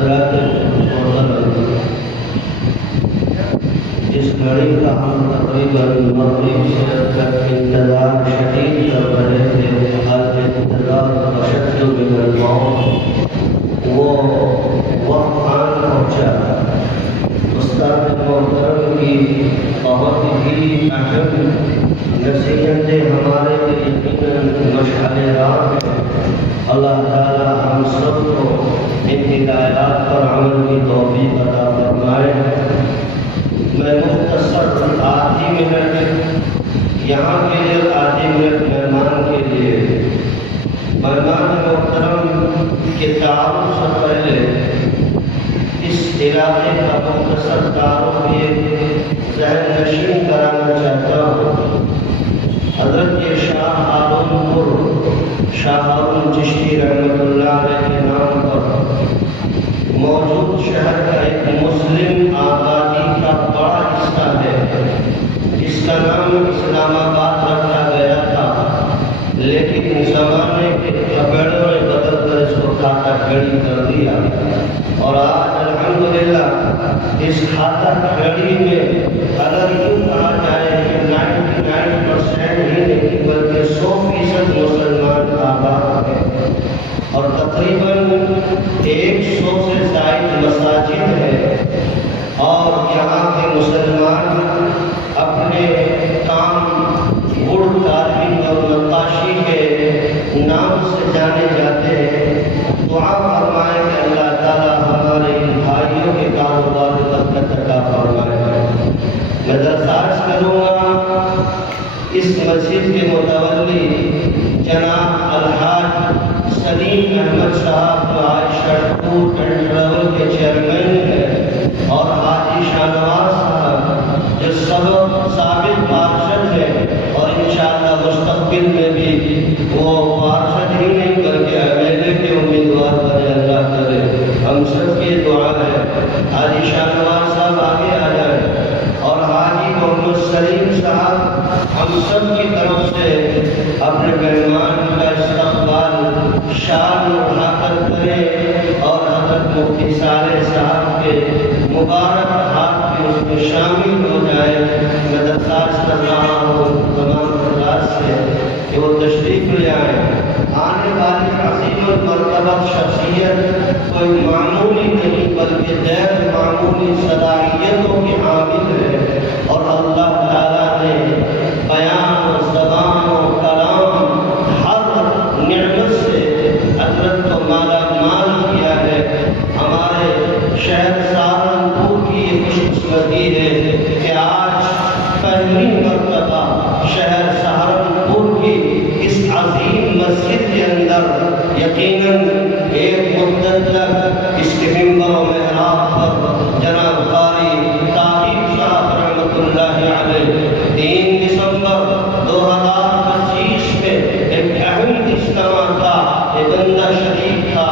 حضرات محترم، اس گھڑی کا ہم تقریباً مغرب سے تک انتظار شدید کر رہے تھے، الانتظار اشد من الموت، وہ وقت آن پہنچا۔ استاد محترم کی بہت ہی اہم نصیحتیں ہمارے لیے یقیناً مشعل راہ ہے۔ اللہ تعالیٰ ہم سب کو ان ہدایات پر عمل کی توفیق عطا فرمائے۔ میں مختصر آدھی منٹ یہاں کے لیے، آدھی منٹ مہمان کے لیے، مہمان محترم کے تعارف سے پہلے اس علاقے کا مختصر تعارف یہ ذہن نشین کرانا چاہتا ہوں۔ حضرت شاہ ہارون پور، شاہ ہارون چشتی رحمۃ اللہ علیہ کے نام پر موجود شہر کا ایک مسلم آبادی کا بڑا حصہ ہے، جس کا نام اسلام آباد رکھا گیا تھا، لیکن زمانے کے کھپیڑوں نے بدل کر اس کو کھاتا کھیڑی کر دیا، اور آج الحمدللہ اس کھاتا کھیڑی میں اگر یوں کہا جائے کہ 99% ہی نہیں بلکہ 100% مسلمان آباد ہیں، اور تقریباً 100 سے زائد مساجد ہے، اور یہاں کے مسلمان اپنے کام گڑ کاری اور نقاشی کے نام سے جانے جاتے ہیں۔ دعا فرمائیں کہ اللہ تعالیٰ ہمارے ان بھائیوں کے کاروبار میں برکت عطا فرمائے۔ میں درخواست کروں گا اس مسجد کے متولی جناب الحاج سلیم احمد صاحب جو آج شرپور اینڈ ٹریول کے چیئرمین ہیں، اور حاجی شاہنواز صاحب جو سابق پارشد ہیں، اور انشاءاللہ مستقبل میں بھی وہ پارشد ہی نہیں بلکہ ایم کے امیدوار بنے، اللہ کرے۔ ہم سب کی دعا ہے حاجی شاہنواز صاحب آگے آ جائیں، اور حاجی محمد سلیم صاحب ہم سب کی طرف سے اپنے مہمان کا استقبال شان اٹھا کر کریں، اور حضرت مفتی صالح صاحب کے مبارک ہاتھ میں اس میں شامل ہو جائے۔ میں درخواست کر رہا ہوں تمام حضرات سے کہ وہ تشریف لے آئیں۔ آنے والی عظیم المرتبہ شخصیت کوئی معمولی نہیں بلکہ غیر معمولی صلاحیتوں کی حامل ہے، اور اللہ تعالیٰ نے بیان و زبان و کلام ہر نعمت سے حضرت کو مالا مال کیا ہے۔ ہمارے شہر سہارنپور کی یہ خوش قسمتی ہے کہ آج پہلی مرتبہ شہر سہارنپور کی اس عظیم مسجد کے اندر یقیناً ایک مدت تک اس کے منبر و محراب پر جناب قاری طاہر صاحب رحمۃ اللہ علیہ 3 دسمبر 2025 میں ایک اہم اجتماع تھا، ایک بندہ شریف تھا،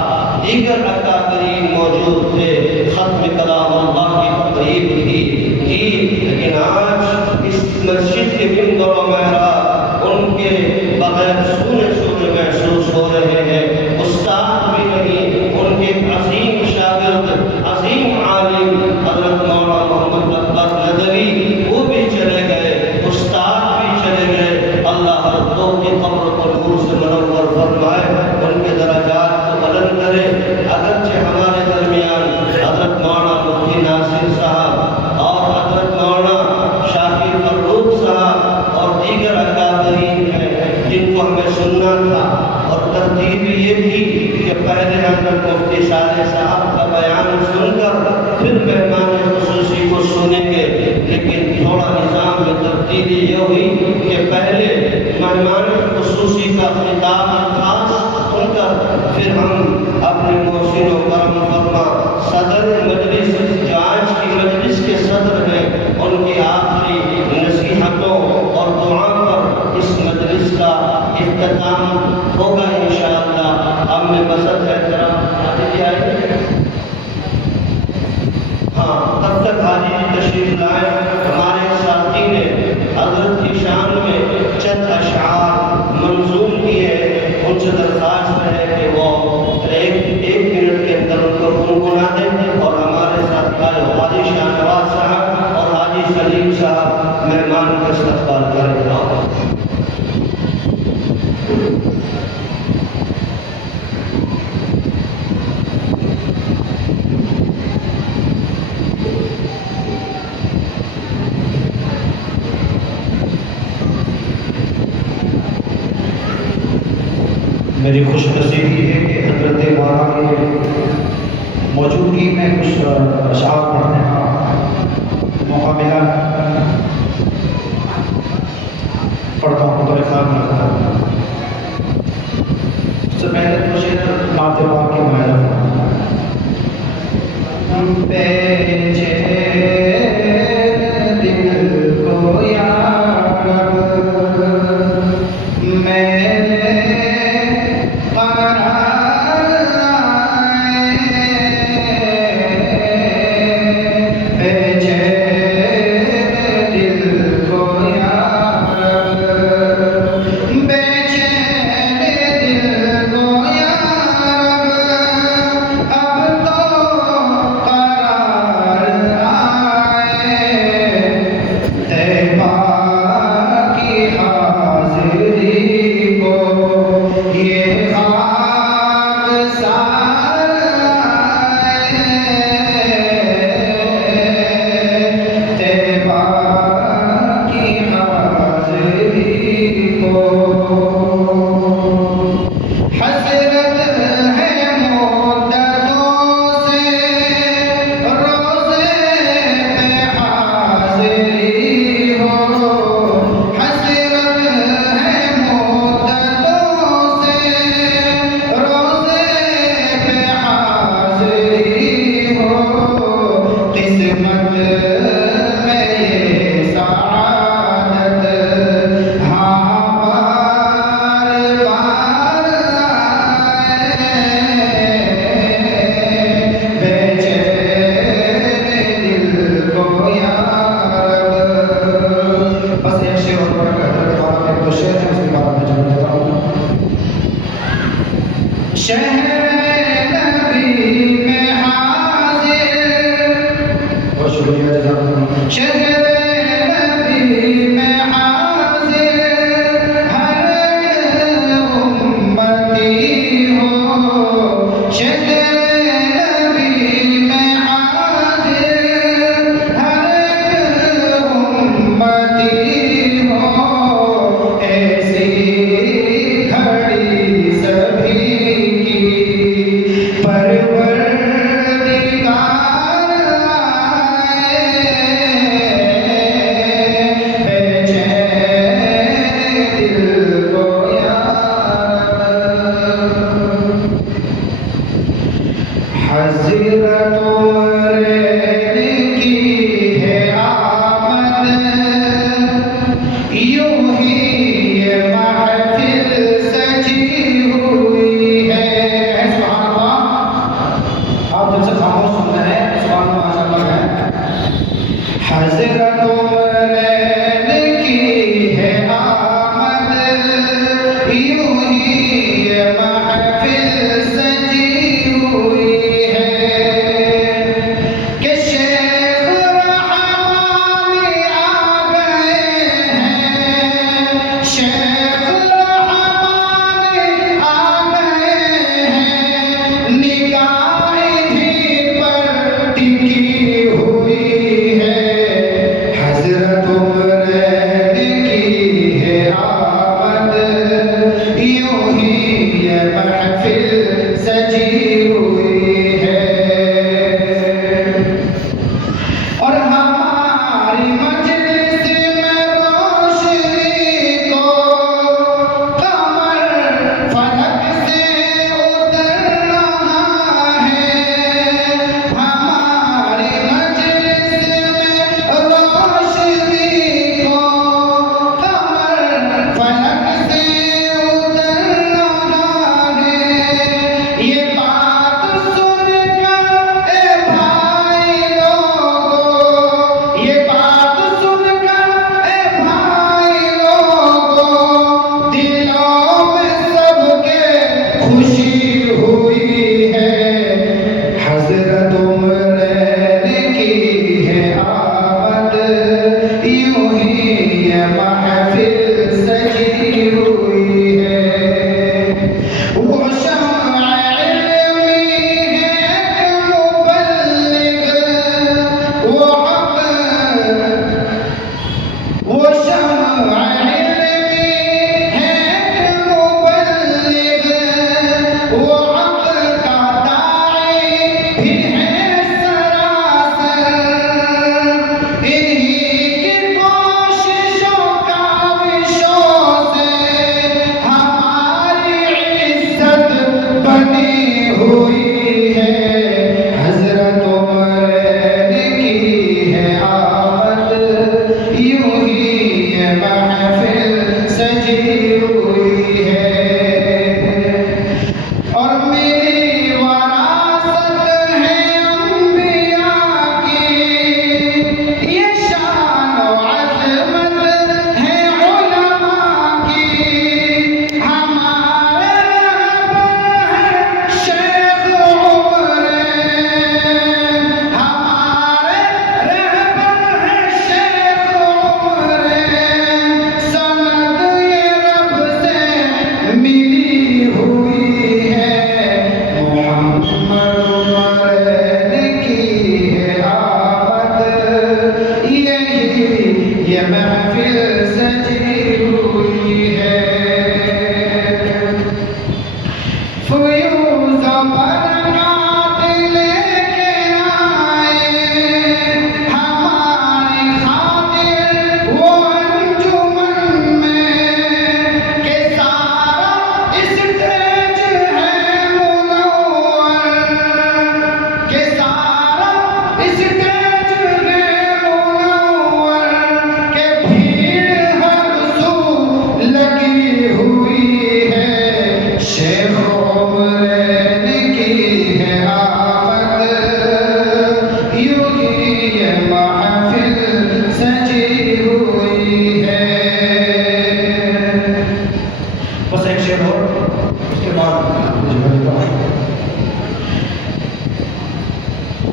دیگر اکابرین موجود تھے، ختم کلام اللہ کی تقریب تھی جی، لیکن آج اس مسجد کے منبر و محراب ان کے بغیر سونے سونے محسوس ہو رہے ہیں۔ استاد بھی نہیں، ان کے عظیم شاگرد، عظیم عالم حضرت مولانا محمد اکبر ندوی وہ بھی چلے گئے، استاد بھی چلے گئے۔ اللہ ہر دو کی قبر کو نور سے منور فرمائے، ان کے درجات کو بلند کرے۔ اگرچہ ہمارے درمیان حضرت مولانا مفتی ناصر صاحب اور حضرت مولانا شاکر فروخ صاحب اور دیگر اکابرین ہیں جن کو ہمیں سننا تھا، اور ترتیب یہ تھی کہ پہلے حضرت مفتی صالح صاحب کا بیان سن کر پھر مہمان خصوصی کو سنیں گے، لیکن تھوڑا نظام میں تبدیلی یہ ہوئی کہ پہلے مہمان خصوصی کا خطاب خاص سن کر پھر ہم اپنے محسن و کرم فرما صدر مجلس جو آج کی مجلس کے صدر ہیں ان کی آخری نصیحتوں اور دعا پر اس مجلس کا اختتام ہوگا انشاءاللہ۔ ہم میں مسجد ہے طرف حاجی آئے، ہاں تب تک حاجی تشریف لائے۔ ہمارے ساتھی نے حضرت کی شان میں چند اشعار منظوم کیے، ان سے درخواست ہے کہ وہ ایک منٹ کے اندر ان کو ناظم اور ہمارے ساتھ حاجی شاہ نواز صاحب اور حاجی سلیم صاحب مہمان کا استقبال کریں گے. میری خوش نصیبی ہے کہ حضرت مولانا کی موجودگی میں کچھ اشعار پڑھنے کا موقع ملا. پڑھتا ہوں تو خیال رکھتا ہوں. سب سے پہلے مجھے نعت پاک کی مائل پیچھے دل کو یا حضرت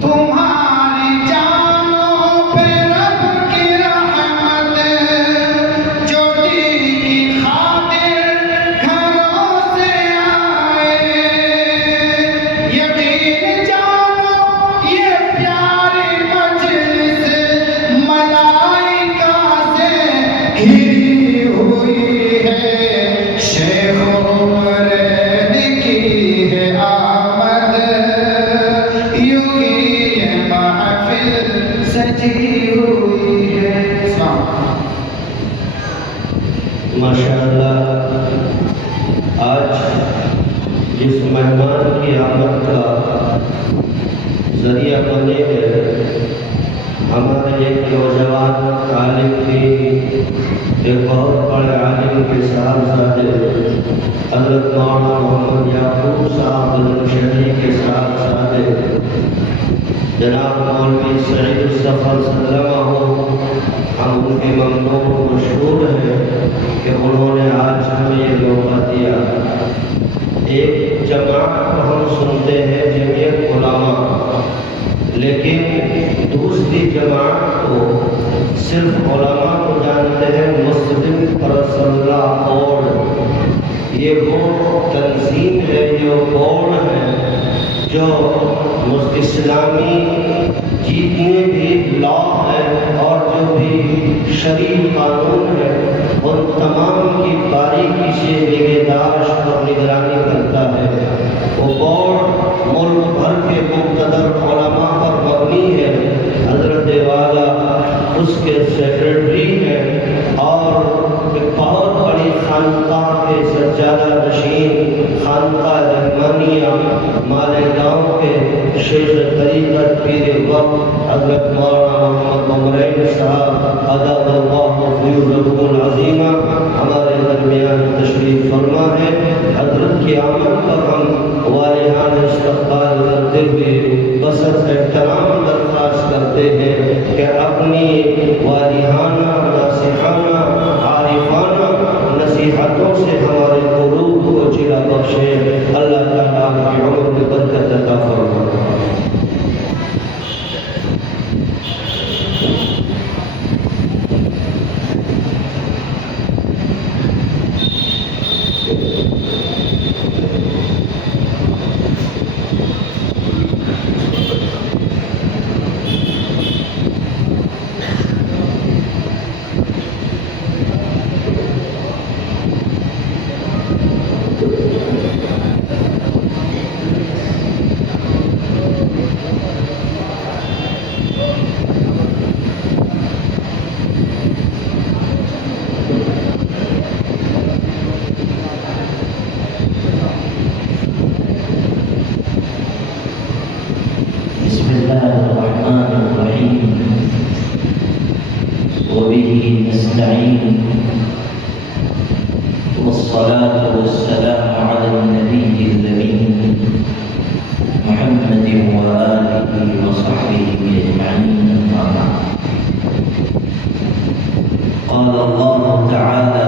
تمہاری جانوں پہ رب کی رحمت چوٹی کی خاطر گھروں سے آئے، یقین جانو یہ پیاری مجلس ملائکہ سے گھری ہوئی ہے، شیخ عمرین کی ہے آمد، یوں ہی یہ محفل سجی ہوئی ہے۔ ماشاءاللہ آج جس مہمان کی آمد کا ذریعہ بنے ہیں، ہمارے ایک نوجوان عالم بھی، ایک بہت بڑے عالم کے صاحبزادے حضرت مولانا محمد یعقوب صاحب بلندشہری کے صاحبزادے جناب مولوی سعید الصفر سلمہ ہو، ہم ان کے ممنون مشہور ہیں کہ انہوں نے آج ہمیں یہ موقع دیا۔ ایک جماعت کو ہم سنتے ہیں جمعیت علماء، لیکن دوسری جماعت کو صرف علماء کو جانتے ہیں، مسلم رسول اللہ بورڈ، یہ وہ تنظیم ہے، یہ بورڈ ہے جو اسلامی جتنے بھی لا ہے اور جو بھی شرعی قانون ہے ان تمام کی باریکی سے نگہداشت اور نگرانی کرتا ہے۔ وہ بورڈ ملک بھر کے مقتدر علماء پر مبنی ہے، حضرت والا اس کے سیکرٹری ہیں، اور ایک بہت بڑی خانقاہ کے سجادہ نشین خانقاہ رحمانیہ مالیگاؤں کے شیخ طریقت پیر وقت حضرت مولانا محمد عمرین صاحب ادب اللہ فیوزہ العظیمہ ہمارے درمیان تشریف فرما ہے۔ حضرت کی آمد پر ہم والہان استقبال کرتے ہوئے بسط احترام درخواست کرتے ہیں کہ اپنی والہانہ ناصحانہ عارفانہ نصیحتوں سے ہمارے قلوب کو جلا بخشے۔ اللہ تعالیٰ کی عمر میں برکت عطا فرمائے۔ بسم الله الرحمن الرحيم وبه نستعين والصلاة والسلام على النبي الأمين محمد وآله وصحبه أجمعين، أما بعد. قال الله تعالى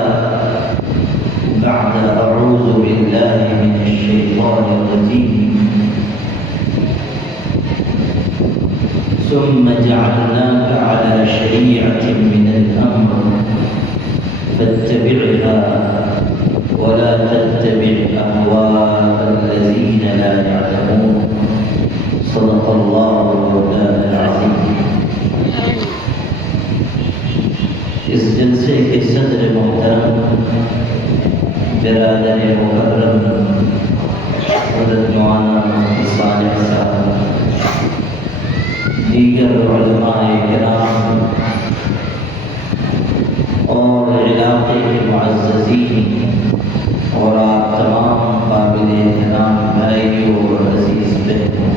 بعد أعوذ بالله من الشيطان الرجيم ثم جعلناك على شريعة من الأمر فاتبعها ولا تتبع أهواء الذين لا يعلمون، صدق الله مولانا العظيم۔ اس جلسے کے صدر محترم برادر مکرم حضرت مولانا مفتی صالح صاحب، دیگر علماء کرام اور علاقے کے معززین اور آپ تمام قابل احترام بھائیوں اور عزیز بہنوں،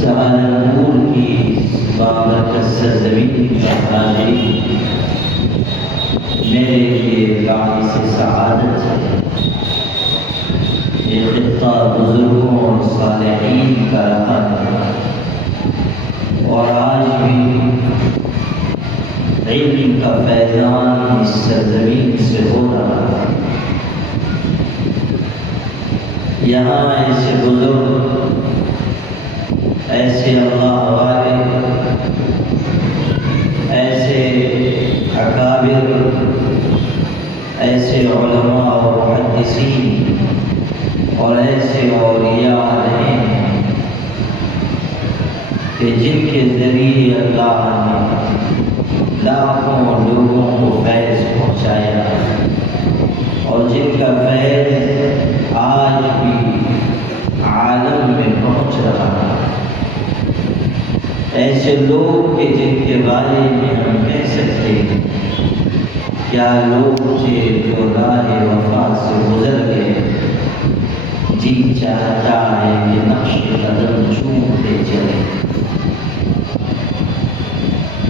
سہارنپور کی بابرکت سرزمین پر حاضری میرے لیے باعث سعادت ہے۔ یہ خطہ بزرگوں اور صالحین کا رہا ہے اور آج بھی علم کا فیضان اس سرزمین سے ہو رہا ہے۔ یہاں ایسے بزرگ، ایسے اللہ والے، ایسے اکابر، ایسے علماء اور محدثین اور ایسے اولیاء ہیں کہ جن کے ذریعے اللہ نے لاکھوں لوگوں کو فیض پہنچایا اور جن کا فیض آج بھی عالم میں پہنچ رہا ہے۔ ایسے لوگ کہ جن کے بارے میں ہم کہہ سکتے ہیں کیا لوگ تھے جو راہ وفا سے گزر گئے، جی چاہتا ہے کہ نقش قدم چومتے چلے۔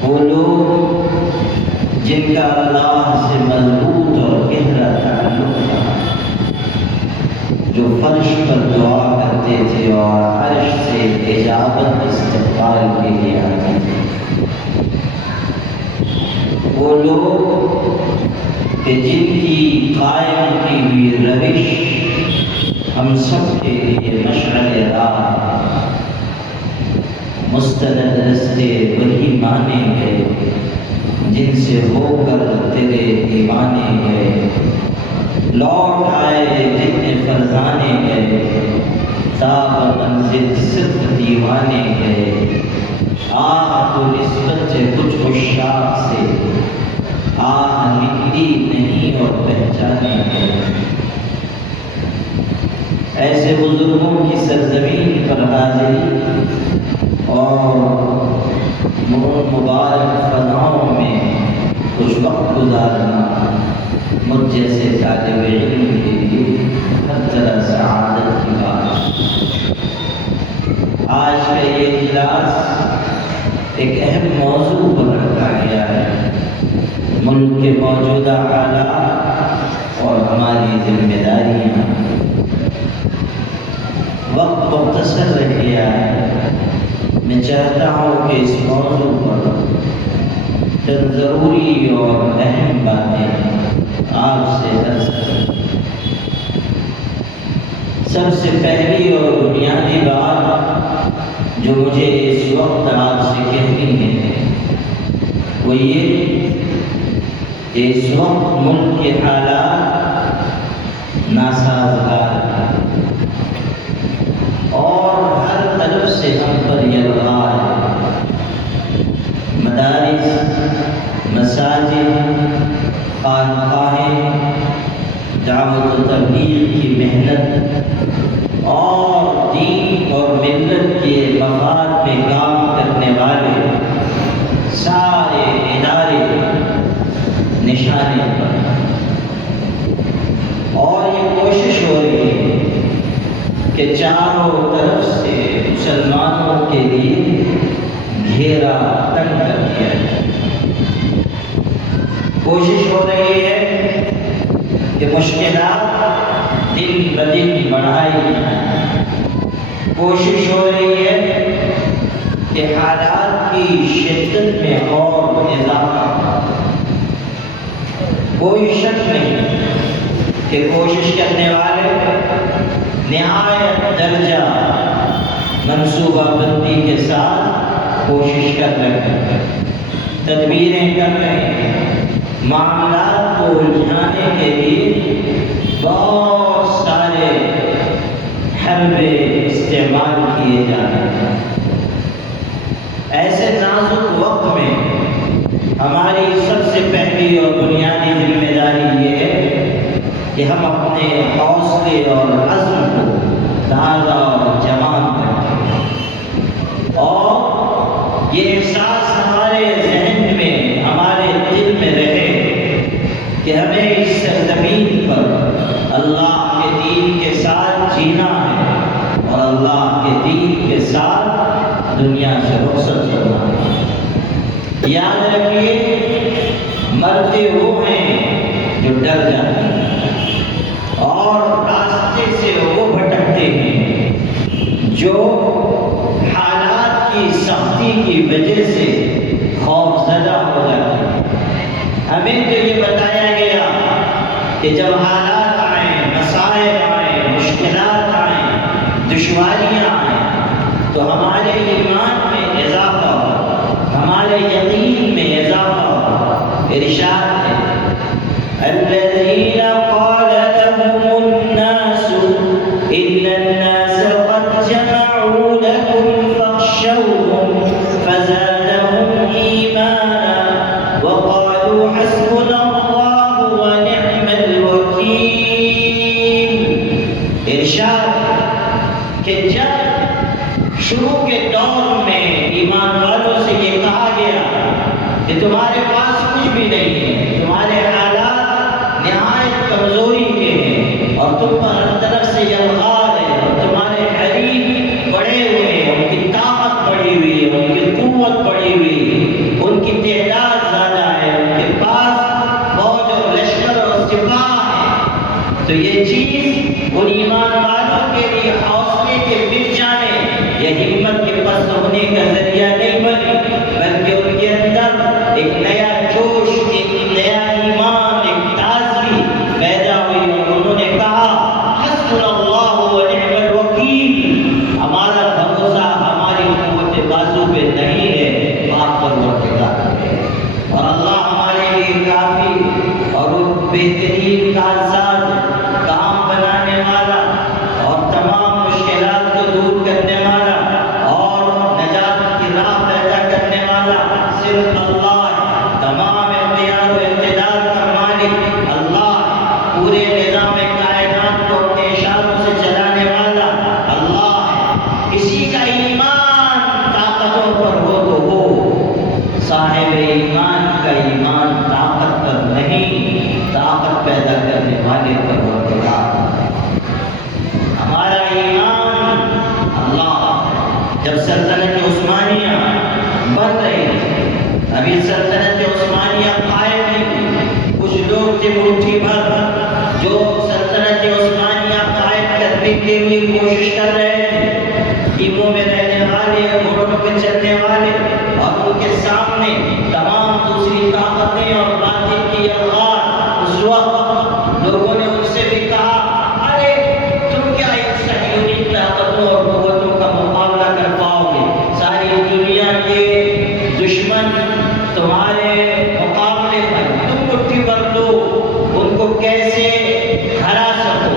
وہ لوگ جن کا اللہ سے مضبوط اور گہرا تعلق تھا، جو فرش پر دعا کرتے تھے اور عرش سے اجابت استقبال کے لیے آتے تھے۔ وہ لوگ کہ جن کی قائم کی ہوئی روش ہم سب کے لیے مشعل راہ، مستند رستے وہی مانے گئے جن سے ہو کر تیرے دیوانے گئے، لوٹ آئے جتنے فرزانے گئے، تاب منزل صرف دیوانے گئے۔ آہ تو نسبت سے کچھ عشاق سے، آہ نکلی نہیں اور پہچانے گئے۔ ایسے بزرگوں کی سرزمین پر حاضری اور مبارک فضاؤں میں کچھ وقت گزارنا مجھ جیسے طالب علم کے لیے ہر طرح سعادت کی بات۔ آج کا یہ اجلاس ایک اہم موضوع پر رکھا گیا ہے، ملک کے موجودہ حالات اور ہماری ذمہ داریاں۔ وقت مختصر رہ گیا ہے، میں چاہتا ہوں کہ اس موضوع پر چند ضروری اور اہم باتیں آپ سے عرض کریں۔ سب سے پہلی اور بنیادی بات جو مجھے اس وقت آپ سے کہنی ہے وہ یہ کہ اس وقت ملک کے حالات ناسازگار ہیں اور ہر طرف سے ہم پر یلغا ہے۔ مدارس، مساجد، خانقاہیں، دعوت و تبلیغ کی محنت اور دین اور ملت کے مفاد میں کام کرنے والے سارے ادارے نشانے پر، اور یہ کوشش ہو رہی ہے کہ چاروں طرف سے مسلمانوں کے لیے گھیرا تنگ کر دیا جائے۔ کوشش ہو رہی ہے کہ مشکلات دن بدن بڑھائی جائیں۔ کوشش ہو رہی ہے کہ حالات کی شدت میں اور اضافہ۔ کوئی شک نہیں کہ کوشش کرنے والے نہایت درجہ منصوبہ بندی کے ساتھ کوشش کر رہے ہیں، تدبیریں کر رہے ہیں، معاملات کو الجھانے کے لیے بہت سارے حربے استعمال کیے جا رہے ہیں۔ ایسے نازک وقت میں ہماری سب سے پہلی اور بنیادی ذمہ داری یہ ہے کہ ہم اپنے حوصلے اور عزم کو تازہ اور جوان رکھیں اور یہ احساس ہمارے ذہن میں، ہمارے دل میں رہے کہ ہمیں اس سرزمین پر اللہ کے دین کے ساتھ جینا ہے اور اللہ کے دین کے ساتھ دنیا سے رخصت ہونا ہے۔ یاد رکھیے، مرتے وہ ہیں جو ڈر جاتے ہیں اور راستے سے وہ بھٹکتے ہیں جو حالات کی سختی کی وجہ سے خوف زدہ ہو جاتے ہیں۔ ہمیں تو یہ بتایا گیا کہ جب حالات آئیں، مسائل آئیں، مشکلات آئیں، دشواریاں آئیں تو ہمارے ایمان میں اضافہ ہو، ہمارے یقین میں اضافہ ہو۔ ارشاد ہے الذین قال لهم الناس ان الناس قد جمعوا لكم فاخشوهم فزادهم ایمانا وقالوا حسبنا اللہ ونعم الوکیل۔ ارشاد کہ جب شروع کے دور میں ایمان والوں سے یہ کہا گیا کہ تمہارے پاس کچھ بھی نہیں ہے، تمہارے حالات نہایت کمزوری کے ہیں اور تم پر ہر طرف سے یلغار ہے اور تمہارے حریف بڑے ہوئے ہیں، ان کی طاقت بڑھی ہوئی ہے، ان کی قوت بڑھی ہوئی ہے، ان کی تعداد زیادہ ہے، ان کے پاس فوج اور لشکر اور سپاہ ہے، تو یہ چیز ان ایمان والوں کے لیے حوصلے کے مٹ جانے یا ہمت کے پست ہونے کا ذریعہ نہیں بنی، بلکہ ان کے اندر ایک نیا جوش، ایک نیا ایمان، ایک تازگی پیدا ہوئی اور انہوں نے کہا حسبنا اللہ ونعم الوکیل، ہمارا بھروسہ ہماری قوت بازو پہ نہیں ہے، آپ پر وکیلات ہے اور اللہ ہمارے لیے کافی اور وہ بہترین کارساز، کام بنانے والا اور تمام مشکلات کو دور کرنے والا اور نجات کی راہ پیدا کرنے والا صرف اللہ ہے، تمام اختیار و اقتدار کا مالک اللہ ہے، پورے نظام کائنات کو اپنے اشاروں سے چلانے والا اللہ ہے۔ کسی کا ایمان طاقتوں پر ہو تو ہو، صاحب ایمان کا ایمان طاقت پر نہیں، طاقت پیدا کرنے والے پر ہوتا ہے۔ ہمارا ایمان اللہ، جب سلطنت عثمانیہ بن رہی تھی، ابھی سلطنت عثمانیہ قائم نہیں تھی، کچھ لوگ تھے مٹھی بھر جو سلطنت عثمانیہ قائم کرنے کے لیے کوشش کر رہے تھے، خیموں میں رہنے والے، گھوڑوں پہ چلنے والے، اور ان کے سامنے تمام دوسری طاقتیں اور باطل کی الغار۔ اس وقت لوگوں نے ان سے بھی کہا ارے تم کیا ان صہیونی طاقتوں اور قوتوں کا مقابلہ کر پاؤ گے، ساری دنیا کے دشمن تمہارے مقابلے پر، تم مٹھی بھر دو ان کو کیسے ہرا سکو۔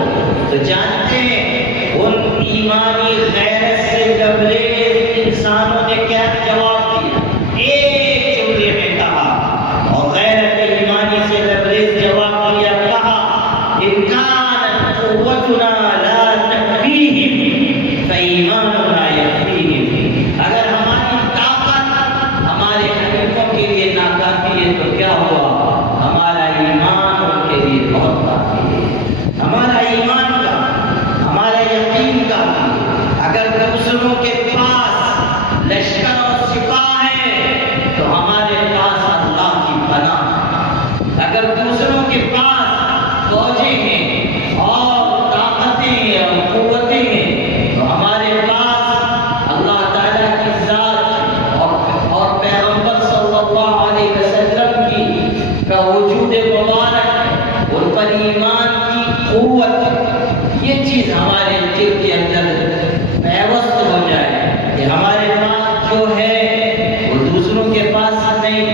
تو جانتے ہیں ان ایمانی غیرت سے لبریز انسانوں نے کیا جواب دیا؟ ایک جملے میں کہا، اور غیرت ایمانی سے لبریز جواب دیا، کہا ان کانت قوتنا لا تکفیہم فایماننا یکفیہم، اگر ہماری طاقت ہمارے حریفوں کے لیے ناکافی ہے تو کیا ہوا، ہمارا ایمان ان کے لیے بہت کافی ہے۔ ہمارا ایمان کا، ہمارا یقین کا، اگر دوسروں کے پاس لشکر اور سپاہ ہے تو ہمارے پاس اللہ کی پناہ، اگر دوسروں کے پاس فوجیں ہیں اور طاقتیں ہیں اور قوتیں ہیں تو ہمارے پاس اللہ تعالیٰ کی ذات اور پیغمبر صلی اللہ علیہ وسلم کی کا وجود مبارک ہے، ان پر ایمان کی قوت، یہ چیز ہمارے دل کے اندر پیوست ہو جائے کہ ہمارے پاس جو ہے وہ دوسروں کے پاس نہیں،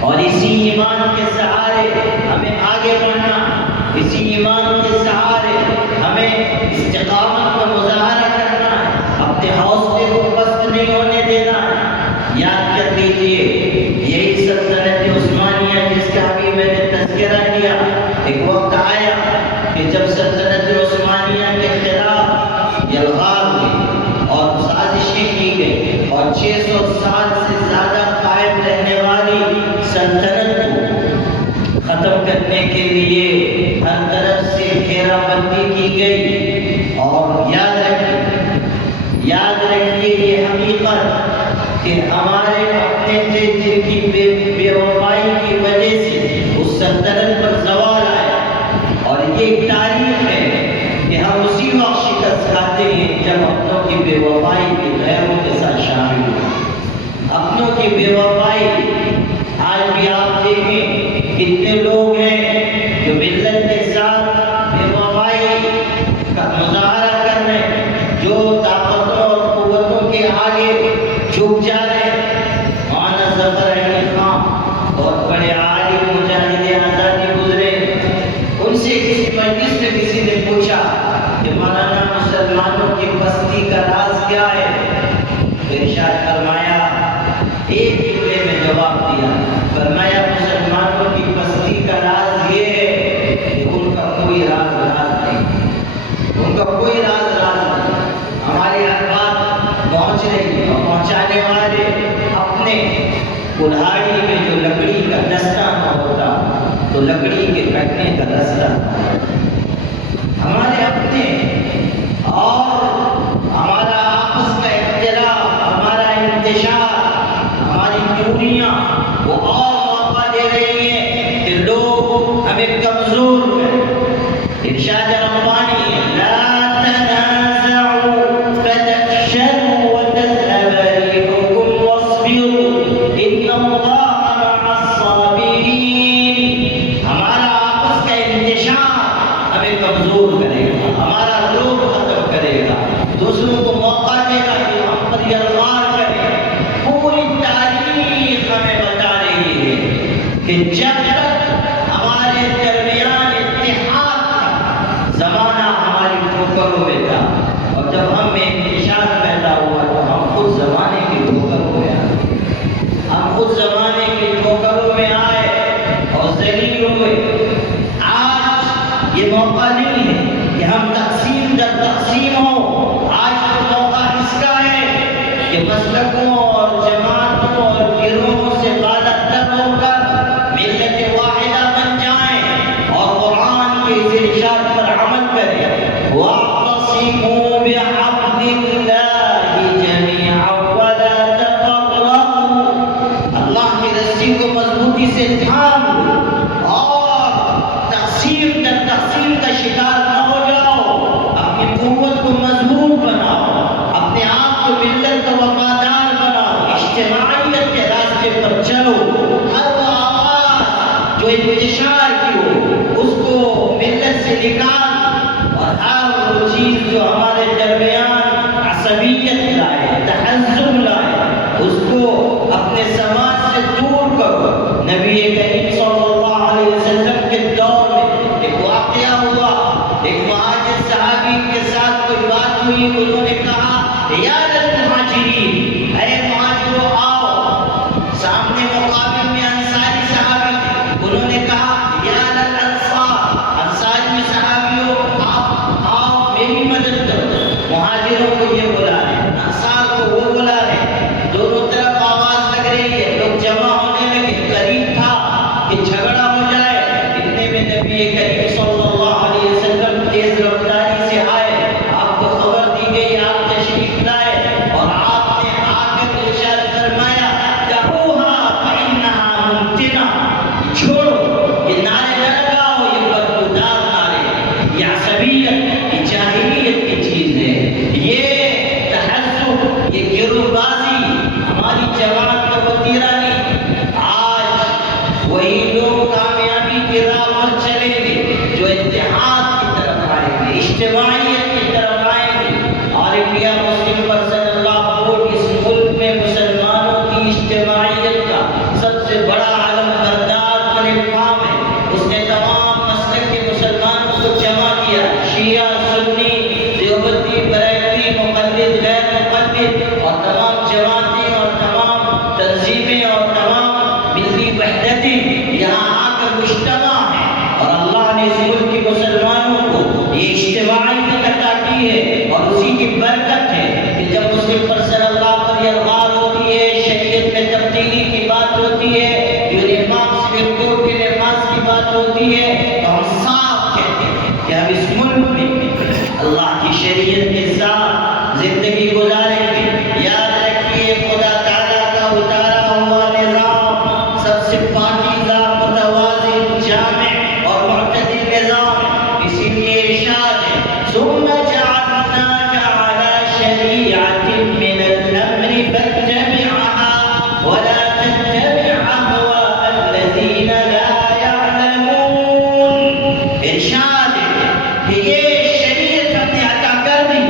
اور اسی ایمان کے سہارے ہمیں آگے بڑھنا، اسی ایمان کے سہارے ہمیں استقامت کا مظاہرہ کرنا ہے، اپنے حوصلے کو پست نہیں ہونے دینا ہے۔ یاد کر لیجیے یہی سلطنت عثمانیہ جس کا ابھی میں نے تذکرہ کیا، ایک وقت آیا کہ جب سلطنت عثمانیہ کے خلاف یلغار ہوئی اور سازشیں کی گئی اور 600 سال سے زیادہ قائم رہنے والی سلطنت کو ختم کرنے کے لیے ہر طرف سے گھیرا بندی کی گئی۔ اور یاد رکھیے یہ حقیقت کہ ہمارے اپنے تھے جن کی بے وفائی کی وجہ سے اس سلطنت پر زوال آیا، اور یہ ایک تاریخ ہے کہ ہم اسی وقت شکست کھاتے ہیں جب اپنوں کی بے وفائی کی غیروں کے ساتھ شامل ہوئے۔ اپنوں کی بے وفائی آج بھی آپ دیکھیں کتنے لوگ ہیں جو ملت کے ساتھ بے وفائی کا مظاہرہ کر رہے ہیں، مسلمانوں کی پستی کا راز کیا ہے؟ ارشاد فرمایا، ایک جملے میں جواب دیا، فرمایا مسلمانوں کی پستی کا راز یہ ہے کہ ان کا کوئی راز نہیں، ان کا کوئی راز نہیں۔ ہماری ہر بات پہنچ رہی ہے اور پہنچانے والے اپنے کلہاڑی میں جو لکڑی کا دستہ نہ ہوتا تو لکڑی کے کٹنے کا رستہ، ہمارے اپنے اور ہمارا آپس کا اختلاف، ہمارا انتشار، ہماری چوریاں وہ اور موقع دے رہی ہیں کہ لوگ ہمیں کمزور کریں۔ ارشاد ربانی ہے، لا تنازعوا فتفشلوا وتذهب ريحكم واصبروا ان اللہ مع الصابرین۔ ہمارا آپس کا انتشار ہمیں کمزور کرے گا، ہمارا روب ختم کرے گا، دوسروں کو موقع دے گا کہ ہم پر یلغار کریں۔ پوری تاریخ ہمیں بتا رہی ہے کہ جب تک ہمارے درمیان اتحاد تھا، زمانہ ہماری ٹھوکروں میں تھا، اور جب ہم میں انتشار پیدا ہوا تو ہم خود زمانے کی ٹھوکروں میں آئے، ہم خود زمانے کی ٹھوکروں میں آئے اور ذلیل ہوئے۔ آج یہ موقع نہیں ہے کہ ہم تقسیم در تقسیم ہو، آج تو موقع اس کا ہے کہ مسلکوں اور جماعتوں اور گروہوں سے بالا تر ہو کر ملت واحدہ بن جائیں اور قرآن کے اس ارشاد پر عمل کریں، وَاعْتَصِمُوا بِحَبْلِ اللَّهِ جَمِيعًا وَلَا تَفَرَّقُوا۔ اللہ کی رسی کو مضبوطی سے تھام لو اور تقسیم در تقسیم کا شکار نہ ہو جاؤ، اپنی قوت کو مضبوط بناؤ، اپنے آپ کو ملت کا وفادار بناؤ، اجتماعیت کے راستے پر چلو۔ ہر وہ آواز جو انتشار کی ہو اس کو ملت سے نکال، اور ہر وہ چیز جو ہمارے درمیان عصبیت لائے، تحزب لائے، اس کو اپنے سماج سے دور کرو۔ نبی کریم صلی اللہ علیہ وسلم کے دور میں ایک واقعہ ہوا، ایک مہاجر صحابی کے ساتھ کوئی بات ہوئی، انہوں نے کہا یا للمہاجرین، اے مہاجروں آؤ۔ سامنے مقابل میں انصاری صحابی تھے، انہوں نے کہا یا للانصار، انصاری صحابیوں آپ آؤ میری مدد کرو۔ مہاجروں کو یہ بلا رہے، انصار کو وہ بلا رہے، دونوں طرف آواز لگ رہی ہے، لوگ جمع ہونے لگے، قریب تھا کہ جھگڑا ہو جائے۔ اتنے میں نبی کریم صلی اللہ علیہ وسلم تیز رفتاری سے آئے، آپ کو خبر دی گئی، آپ تشریف لائے، اور آپ نے آ کر ارشاد فرمایا دعوها فإنها ممتنة، چھوڑو یہ نعرے نہ لگاؤ، یہ بدبودار نعرے، یہ عصبیت، یہ جاہلیت کی چیز ہے، یہ تحزب، یہ گروہ بازی ہماری جماعت کا وتیرہ نہیں۔ آج وہی لوگ کامیابی کی راہ پر چلیں گے جو اتحاد کی طرف آئیں گے، اجتماعیت کی طرف آئیں گے۔ اور انڈیا مسلم پرسنل لا بورڈ اس ملک میں مسلمانوں کی اجتماعیت کا سب سے بڑا علم بردار پلیٹ فارم ہے۔ اس نے تمام مسلک کے مسلمانوں کو جمع کیا، شیعہ، سنی، دیوبندی، بریلوی، مقلد، غیر مقلد، اور تمام جماعتیں اور تمام تنظیمیں اور تمام ملی وحدتیں یہاں آ کر مجتمع ہیں، اور اللہ نے اس ملک کے مسلمانوں کو یہ اجتماعیت عطا کی ہے، اور اسی کی برکت ہے کہ جب مسلم پرسنل اللہ پر یلغار ہوتی ہے، شریعت میں تبدیلی کی بات ہوتی ہے، یونیفارم سول کوڈ کے لباس کی بات ہوتی ہے، تو ہم صاف کہتے ہیں کہ ہم اس ملک میں اللہ کی شریعت کے ساتھ زندگی گزاریں گے۔ یاد رکھیے خدا تعالیٰ کا اتارا ہوا نظام سب سے پاکیزہ، متوازن، جامع اور معتدل نظام ہے، اسی لیے ارشاد ہے ثم جعلناك على شريعة من الأمر فاتبعها ولا تتبع أهواء الذين لا يعلمون۔ ارشاد ہے کہ یہ شریعت ہم نے عطا کر دی،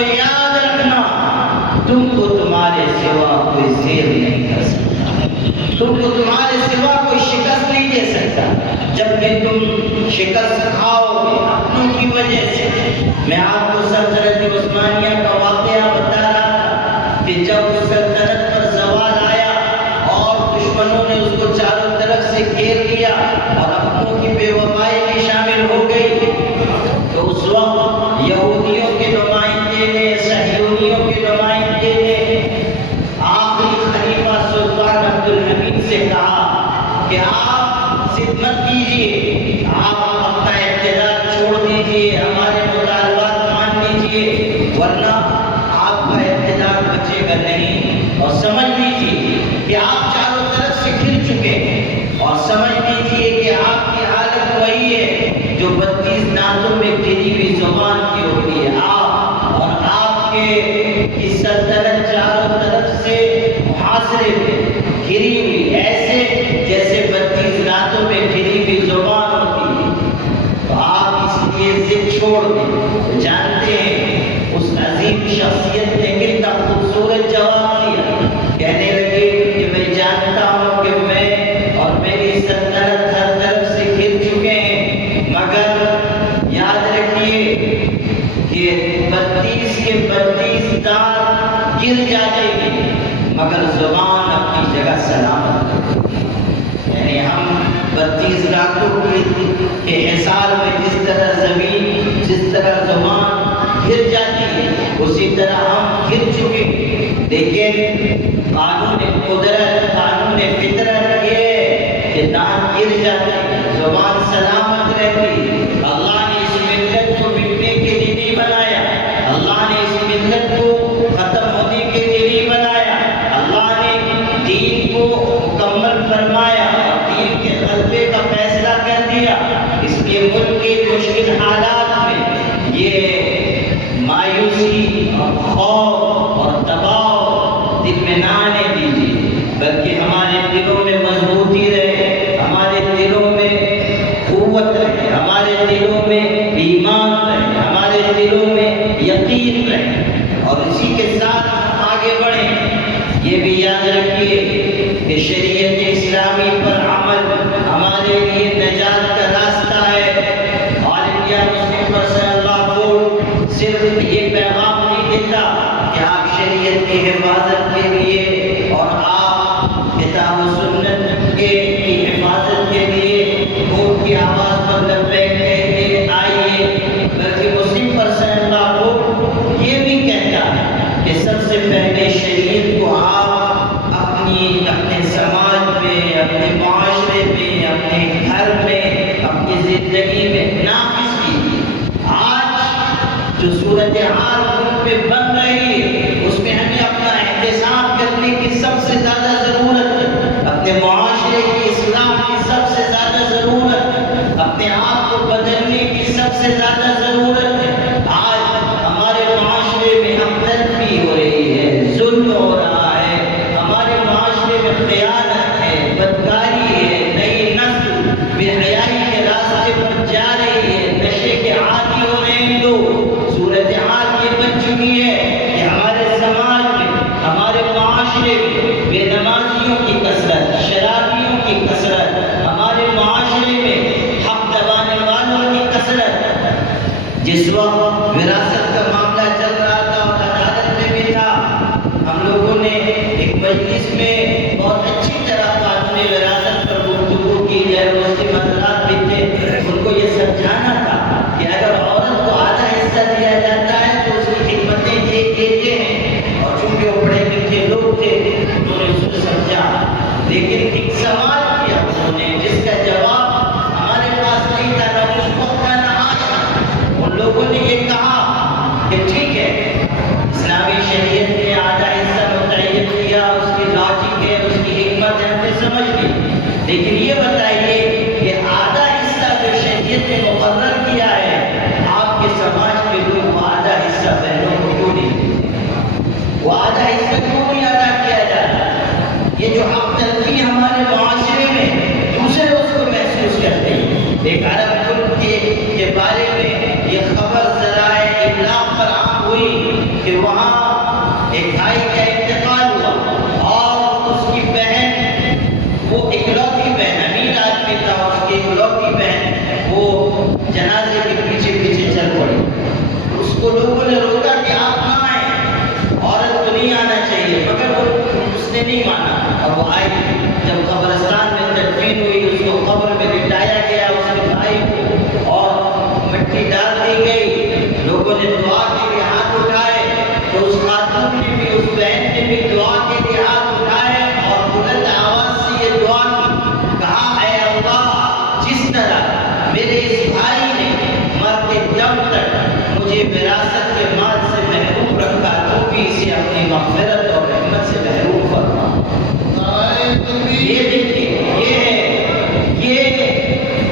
کو یاد رکھنا تم کو تمہارے سوا کوئی زیر نہیں کر سکتا، تم کو تمہارے سوا کوئی شکست نہیں دے سکتا۔ جب بھی تم شکست کھاؤ گے اپنوں کی وجہ سے، میں آپ کو سلطنت عثمانیہ کا واقعہ بتا رہا تھا کہ جب اس سلطنت پر زوال آیا اور دشمنوں نے اس کو چاروں طرف سے گھیر لیا اور اپنوں کی بے وفائی میں شامل ہو گئی، تو اس وقت یہودیوں کے نمائندے نے، صہیونیوں کے نمائندے نے آخری خلیفہ سلطان عبدالحمید سے کہا کہ آپ ضد مت کیجیے، آپ اپنا اقتدار چھوڑ دیجیے، ہمارے مطالبات مان لیجیے، ورنہ آپ کا اقتدار بچے گا نہیں۔ اور سمجھ لیجیے کہ آپ چاروں طرف سے گھر چکے ہیں، اور سمجھ لیجیے کہ آپ کی حالت وہی ہے جو 32 دانتوں میں گھری ہوئی زبان کی ہوتی ہے۔ آپ اور آپ کے سلطنت چاروں طرف سے محاصرے میں گھری ہوئی، ایسے جیسے 32 دانتوں میں گھری ہوئی زبان ہوتی ہے۔ تو آپ اس لیے ضد چھوڑ دیں۔ جانتے ہیں اس عظیم شخصیت نے کتنا خوبصورت جواب دیا، کہنے لگے کہ میں جانتا ہوں کہ میں اور میری سلطنت ہر طرف سے گھر چکے ہیں، مگر یاد رکھیے کہ 32 کے 32 دانت گر جاتے ہیں مگر زبان اپنی جگہ سلامت ہے۔ یعنی ہم 32 دانتوں کے حصار میں جس طرح زمین، جس طرح زبان گر جاتی ہے، اسی طرح ہم گر چکے ہیں، لیکن قانون قدرت، قانون فطرت یہ ہے کہ دانت گر جاتے ہیں، زبان سلامت رہتی ہے۔ اللہ نے اس ملت کو مٹنے کے لیے نہیں بنایا، اللہ نے اس ملت کو ختم ہونے کے لیے نہیں بنایا، اللہ نے دین کو مکمل فرمایا اور دین کے غلبے کا فیصلہ کر دیا۔ اس لیے ملک کے مشکل حالات میں یہ مایوسی اور خوف اور دباؤ دل میں نہ آنے دیجیے، بلکہ ہمارے دلوں میں مضبوطی رہے، ہمارے دلوں میں قوت رہے، ہمارے دلوں میں ایمان رہے، ہمارے دلوں میں یقین رہے، اور اسی کے ساتھ ہم آگے بڑھیں۔ یہ بھی یاد رکھیے کہ شریعت اسلامی پر عمل ہمارے لیے نجات کا راستہ ہے۔ آل انڈیا مسلم پرسنل لاء بورڈ صرف یہ پیغام نہیں دیتا کہ آپ شریعت کی حفاظت کے لیے اور آپ کتاب و سنت کی حفاظت کے لیے ووٹ کی آواز پر لبیک کہتے آئیے، بلکہ مسلم پرسنل لاء بورڈ یہ بھی کہتا ہے کہ سب سے پہلے شریعت کو آپ اپنے سماج میں، اپنے معاشرے میں، اپنے گھر میں، اپنی زندگی میں نافذ کیجیے۔ آج جو صورتحال ملک میں بن رہی ہے اس میں ہمیں اپنا احتساب کرنے کی سب سے زیادہ ضرورت ہے، اپنے معاشرے کی اصلاح کی سب سے زیادہ ضرورت ہے، اپنے آپ کو بدلنے کی سب سے زیادہ ضرورت ہے۔ آج ہمارے معاشرے میں ہمدردی ہو رہی ہے، ظلم ہو رہا ہے، ہمارے معاشرے میں خیانت ہے، بدکاری ہے، نئی نسل بے حیائی کے راستے پر جا رہی ہے، نشے کے عادی ہو رہے ہیں لوگ۔ صورتحال یہ بن چکی ہے کہ ہمارے سماج میں، ہمارے معاشرے میں بے نمازیوں کی کثرت، شرابیوں کی کثرت، ہمارے معاشرے میں حق دبانے والوں کی کثرت۔ جس وقت وراثت کا معاملہ چل رہا تھا اور عدالت میں بھی تھا، ہم لوگوں نے ایک مجلس میں بہت اچھی طرح قانون وراثت پر گفتگو کی، غیر مسلم حضرات بھی تھے، ان کو یہ سمجھانا تھا کہ اگر عورت کو آدھا حصہ دیا جاتا ہے تو اس کی خدمتیں یہ ہیں، اور چونکہ وہ پڑھے لکھے لوگ تھے انہوں نے اس کو سمجھا، لیکن ایک سوال کیا انہوں نے جس کا جواب ہمارے پاس نہیں تھا، نہ اس وقت تھا نہ آج تھا۔ ان لوگوں نے یہ کہا کہ ٹھیک ہے، اسلامی شریعت نے آدھا حصہ متعین کیا، اس کی لاجک ہے، اس کی حکمت ہے، ہم نے سمجھ لی، لیکن یہ بتائیے کہ آدھا حصہ جو شریعت نے مقرر کیا ہے، آپ کے سماج کے لوگ وہ آدھا حصہ بہنوں کو کیوں نہیں دیتے؟ وہ آدھا حصہ کیوں نہیں ادا کیا جاتا؟ یہ جو حق تلقی ہمارے معاشرے میں دوسرے اس کو محسوس کرتے ہیں۔ ایک عرب ملک کے بارے میں یہ خبر ذرائع ابلاغ پر عام ہوئی کہ وہاں ایک بھائی کا انتقال ہوا اور اس کی بہن، وہ اکلوتی بہن، امیر آدمی تھا، اس کی اکلوتی بہن وہ جنازے کے پیچھے پیچھے چل پڑی. اس کو لوگوں نے روکا کہ آپ نہ آئیں، عورت کو نہیں آنا چاہیے، مگر اس نے نہیں مانا. اور وہ آئی. جب قبرستان میں تدفین ہوئی، اس کو قبر میں لٹایا گیا، اس کے بھائی کو، اور مٹی ڈال دی گئی. لوگوں نے دعا کے لیے ہاتھ اٹھائے تو اس خاتون نے بھی، اس بہن نے بھی دعا کے لیے ہاتھ اٹھائے اور بلند آواز سے یہ دعا کی، کہا اے اللہ، جس طرح میرے اس بھائی نے مرتے دم تک مجھے وراثت کے مال سے محروم رکھا، تو بھی اسے اپنی مغفرت اور رحمت سے محروم فرما. یہ دیکھیے، یہ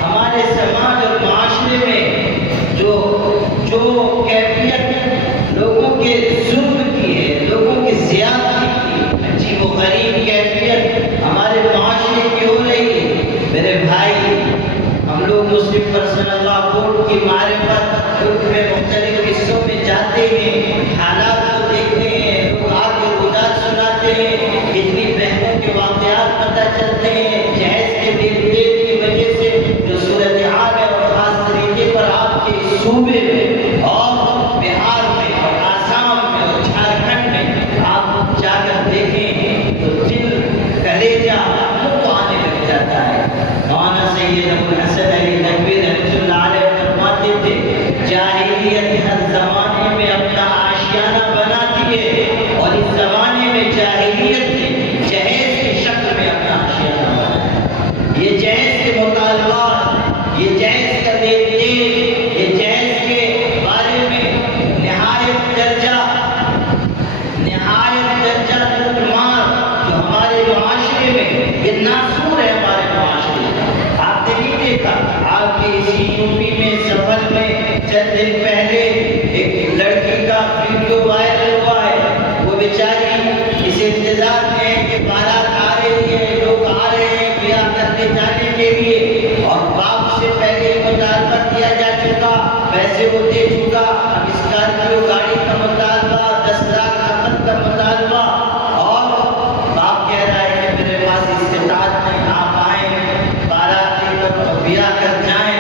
ہمارے سماج اور معاشرے میں جو کیفیت لوگوں کے ظلم کی ہے، لوگوں کی زیادتی کی عجیب و غریب کیفیت ہمارے معاشرے کی ہو رہی ہے. میرے بھائی، ہم لوگ مسلم پرسنل لا بورڈ کی معرفت میں مختلف حصوں میں جاتے ہیں، حالات کو دیکھتے ہیں، لوگ آ کے گزار سناتے ہیں، کتنی بہنوں کے واقعات پتہ چلتے ہیں، جہیز کے دل کی وجہ سے جو صورتحال ہے، اور خاص طریقے پر آپ کے صوبے میں اور بہار میں اور آسام میں اور جھارکھنڈ میں آپ جا کر دیکھیں تو دل کلیجہ منہ کو آنے لگ جاتا ہے. مولانا سید ابو الحسن علی ندوی رحمۃ اللہ علیہ فرماتے تھے، جاہلیت ہر زمانے میں اپنا آشیانہ بناتی ہے، اور اس زمانے میں جاہلیت نے جہیز کی شکل میں اپنا آشیانہ بنایا. یہ جہیز کے مطالبات، یہ جہیز کا دین، یہ جہیز کے بارے میں نہایت درجہ لوٹمار جو ہمارے معاشرے میں یہ ناسور ہے. ہمارے معاشرے میں آپ نے نہیں دیکھا، آپ کے اسی یوپی میں سفر میں چند دن پہلے ایک لڑکی کا ویڈیو وائرل ہوا ہے. وہ بیچاری اس انتظار میں ہے کہ بارات آ رہی ہے، لوگ آ رہے ہیں بیاہ کرنے جانے کے لیے، اور باپ سے پہلے مطالبہ کیا جا چکا، پیسے وہ دے چکا. اب اسکارپیو گاڑی کا مطالبہ، 10 لاکھ نقد کا مطالبہ، اور باپ کہہ رہا ہے کہ میرے پاس استطاعت نہیں، آپ آئیں بارات لے کر اور بیاہ کر جائیں.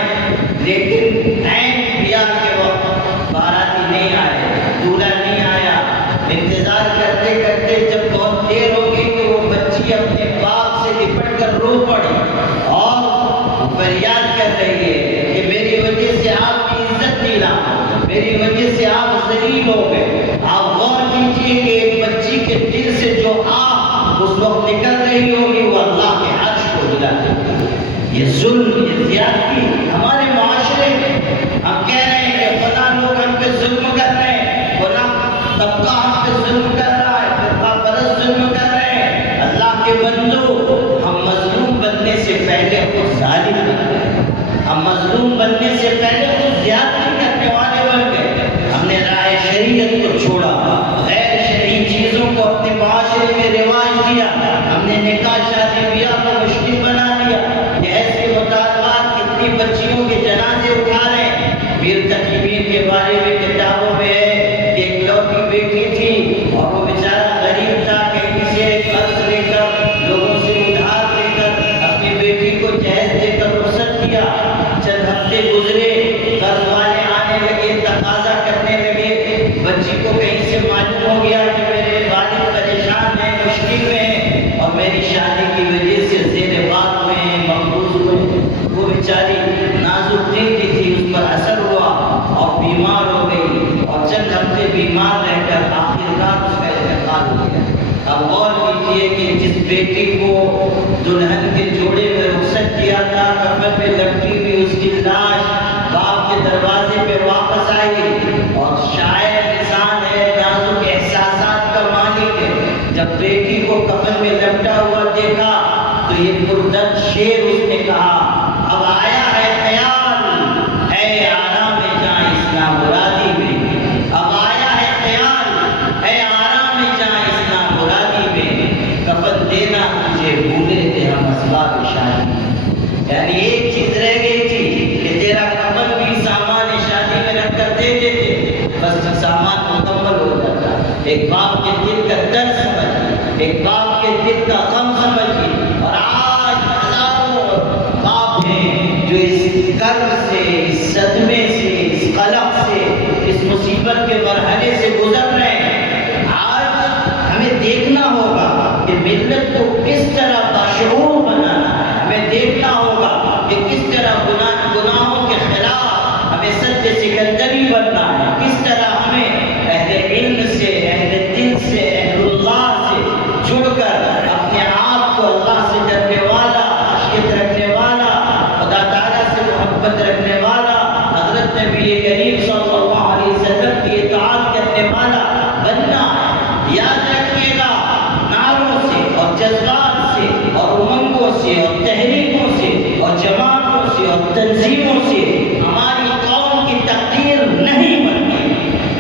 لیکن عین بیاہ کے وقت باراتی نہیں آئے، دولہا نہیں آیا. انتظار کرتے کرتے جب بہت دیر ہو گئی تو وہ بچی اپنے باپ سے لپٹ کر رو پڑی اور فریاد کر رہی ہے کہ میری وجہ سے آپ کی عزت نیلام، میری وجہ سے آپ ذلیل ہو گئے. آپ غور کیجئے کہ ایک بچی کے دل سے جو آہ اس وقت نکل رہی ہوگی وہ اللہ کے عرش کو ہلاتی ہوگی. یہ ظلم، یہ زیادتی ہمارے معاشرے میں. ہم کہہ رہے ہیں کہ فلاں لوگ ہم پہ ظلم کر رہے ہیں، فلاں طبقہ ہم پہ ظلم کر رہا ہے، فرقہ پرست ظلم کر رہے ہیں. اللہ کے بندو، ہم مظلوم بننے سے پہلے خود ظالم بن گئے، ہم مظلوم بننے سے پہلے خود زیادتی کرنے والے بن گئے. ہم نے راہ شریعت کو چھوڑا، غیر شرعی چیزوں کو اپنے معاشرے میں رواج دیا. ہم نے نکاح شادی بیاہ کو مشکل بنا دیا. جہیز کے مطالبات، کتنی بچیوں کے جنازے اٹھا رہے ہیں. میر تقی میر کے بارے میں کتابوں میں ہے کہ ایک لوٹی بیٹی تھی اور وہ بیچارہ غریب تھا، کہیں سے قرض لے کر، لوگوں سے ادھار لے کر اپنی بیٹی کو جہیز دے کر رخصت کیا. چند ہفتے گزرے، قرض والے آنے لگے، تقاضا کرنے لگے. بچی کو کہیں سے معلوم ہو گیا کہ میرے والد پریشان ہیں، مشکل میں ہیں، اور میری شادی کی وجہ سے زیر بات ہوئے ہیں، محفوظ ہوئے. وہ بیچاری نازک دل کی تھی، اس پر اثر ہوا اور بیمار ہو گئی، اور چند ہفتے بیمار رہ کر آخرکار اس کا انتقال ہو گیا. اب غور کیجیے کہ جس بیٹی کو دلہن کے جوڑے میں رخصت کیا تھا، کفن میں لپٹی ہوئی اس کی لاش باپ کے دروازے پہ واپس آئی. اور شاعر انسان ہے، نازک احساسات کا مالک ہے. جب بیٹی کو کفن میں لپٹا ہوا دیکھا تو یہ پردرد شعر اس نے کہا، اب آیا ہے خیال، اے آرام جاں اسلام مرادی میں. اب آیا ہے خیال، اے آرام جاں اسلام مرادی میں. کفن دینا تجھے بھولے تھے ہم اسباب شادی. یعنی ایک چیز رہ گئی تھی کہ تیرا کفن بھی سامان شادی میں رکھ کر دے دیتے، بس سامان مکمل ہو جاتا. ایک باپ کے دل کا درد سمجھ، ایک باپ کے دل کا غم سمجھیے. اور آج ہزاروں باپ ہیں جو اس کرب سے، اس صدمے سے، اس قلق سے، اس مصیبت کے مرحلے سے گزر رہے ہیں. آج ہمیں دیکھنا ہوگا کہ ملت کو کس طرح باشعور بنانا ہے. ہمیں دیکھنا ہوگا کہ کس طرح گناہوں کے خلاف ہمیں سد سکندری بننا ہے. کس طرح ہمیں اہل علم سے، اہل دل سے، اہل اللہ سے جڑ کر اپنے آپ کو اللہ سے ڈرنے والا، خشیت رکھنے والا، خدا تعالیٰ سے محبت رکھنے والا، حضرت نبی کریم صلی اللہ علیہ وسلم کی اطاعت کرنے والا بننا ہے. یاد رکھیے گا، نعروں سے اور جذبات سے اور امنگوں سے اور تحریکوں سے اور جماعتوں سے اور تنظیموں سے ہماری قوم کی تقدیر نہیں بنتی.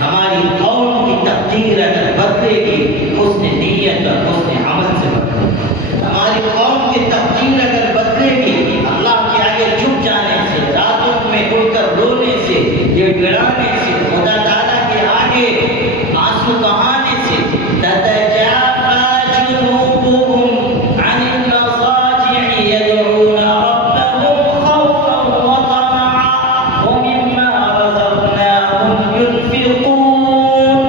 ہماری قوم کی تقدیر اگر بدلے گی حسن نیت اور حسن عمل سے بدلے گی. ہماری قوم کی تقدیر اگر بدلے گی اللہ کے آگے جھک جانے سے، راتوں میں اٹھ کر رونے سے، یہ گڑانے سے، خدا تعالیٰ کے آگے آنسو بہانے سے. تتجافى جنوبهم عن المضاجع يدعون ربهم خوفا وطمعا ومما رزقناهم ينفقون.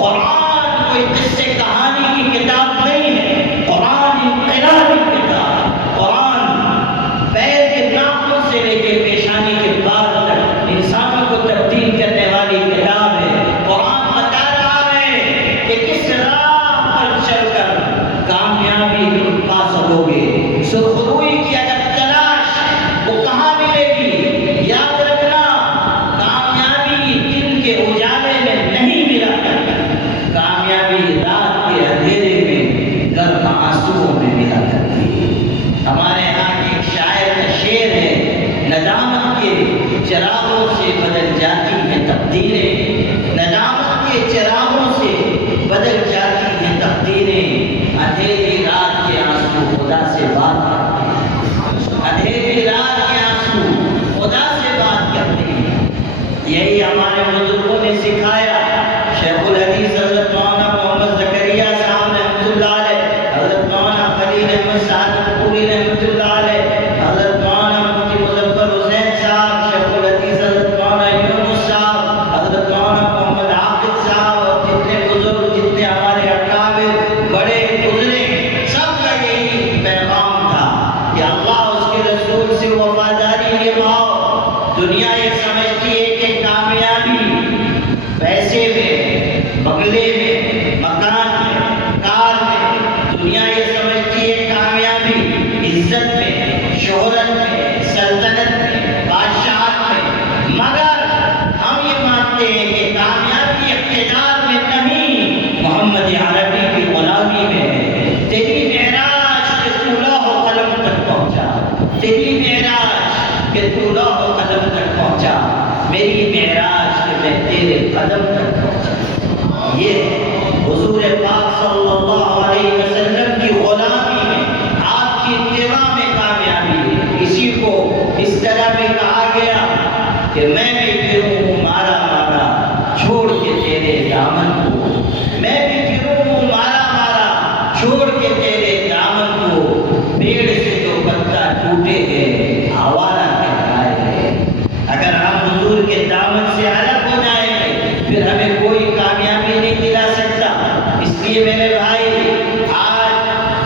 قرآن کوئی قصے کہانی کی کتاب نہیں ہے، قرآن انقلابی کتاب ہے. قرآن پیر کے ناخن سے لے کے پیشانی کے بال تک انسانوں کو تبدیل کرنے والی کتاب ہے. قرآن بتا رہا ہے کہ کس راہ پر چل کر کامیابی تم پا سکو گے. سرخروئی کی اگر تلاش وہ کہاں ملے گی؟ یاد رکھنا، کامیابی دن کے اجالے میں نہیں ملا کرتی، کامیابی رات کے اندھیرے میں گرم آنسوؤں میں ملا کرتی ہے. ہمارے یہاں کی ایک شاعر کا شعر ہے، ندامت کے چراغوں سے بدل جاتی ہیں تقدیریں، ندامت کے چراغوں سے بدل جاتی ہیں تقدیریں. اندھیری رات کے آنسو خدا سے بات کرتے ہیں، اندھیری رات کے آنسو خدا سے بات کرتے ہیں. یہی ہمارے بزرگوں نے سکھایا. شیخ الحدیث حضرت مولانا محمد زکریا صاحب رحمۃ اللہ علیہ، حضرت مولانا خلیل احمد صادق پوری رحمۃ اللہ علیہ، حضرت مولانا مفتی مظفر حسین صاحب، شیخ الحدیث حضرت مولانا یونس صاحب، حضرت مولانا محمد عابد صاحب اور جتنے بزرگ، جتنے ہمارے اکابر بڑے گزرے، سب کا یہی پیغام تھا کہ اللہ اس کے رسول سے وفاداری نبھاؤ. دنیا یہ سمجھتی ہے کہ کامیابی پیسے میں، بنگلے میں، مکان میں، کار میں، دنیا یہ سمجھتی ہے کامیابی عزت میں، شہرت میں، سلطنت میں، بادشاہت میں. مگر ہم یہ مانتے ہیں کہ کامیابی اقتدار میں نہیں، محمد عربی کی غلامی میں ہے. تیری معراج کہ تو لوح و قلم تک پہنچا، تیری معراج کہ تو لوح و قلم تک پہنچا، میری معراج کہ میں تیرے قدم تک پہنچا. یہ حضور پاک صلی اللہ علیہ وسلم کی غلامی میں، آپ کی اتباع میں کامیابی ہے. اسی کو اس طرح بھی کہا گیا کہ میں بھی پھروں مارا مارا چھوڑ کے تیرے دامن کو، میں بھی پھروں مارا مارا چھوڑ کے تیرے دامن کو. پیڑ سے جو پتا ٹوٹے گئے آوارہ کہلائے گئے. اگر ہم حضور کے دامن سے الگ ہو جائیں گے پھر ہمیں کوئی کامیابی نہیں دلا سکتا. اس لیے میرے بھائی، آج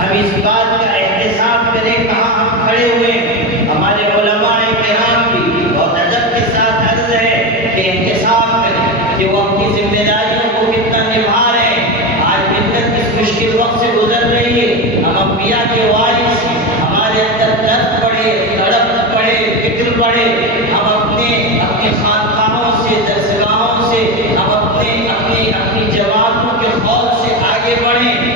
ہم اس بات کا احتساب کریں کہاں ہم کھڑے ہوئے ہیں. ہمارے علماء کرام کی اور ادب کے ساتھ عرض ہے کہ احتساب کریں کہ وہ اپنی ذمہ داریوں کو کتنا نبھا رہے ہیں. آج ملت اس مشکل وقت سے گزر رہی ہے. ہم انبیاء کے وارث ہیں، ہمارے اندر درد پڑے، تڑپ پڑے، فکر پڑے. ہم اپنے خانقاہوں سے، درسگاہوں سے، ہم اپنی جماعتوں کے خول سے آگے بڑھیں.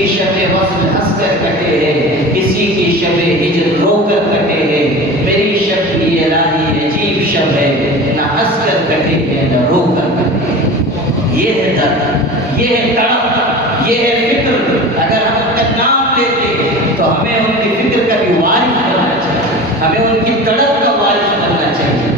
کی شب وصل ہنس کر کٹے ہے، کسی کی شب ہجر رو کر کٹے ہے، میری شب یہ راہی عجیب شب ہے، نہ ہنس کر کٹے ہے نہ رو کر کٹے ہے۔ یہ ہے درد، یہ ہے تڑپ، یہ ہے فکر۔ اگر ہم ان کا نام لیتے ہیں تو ہمیں ان کی فکر کا بھی وارث بننا چاہیے، ہمیں ان کی تڑپ کا وارث بننا چاہیے۔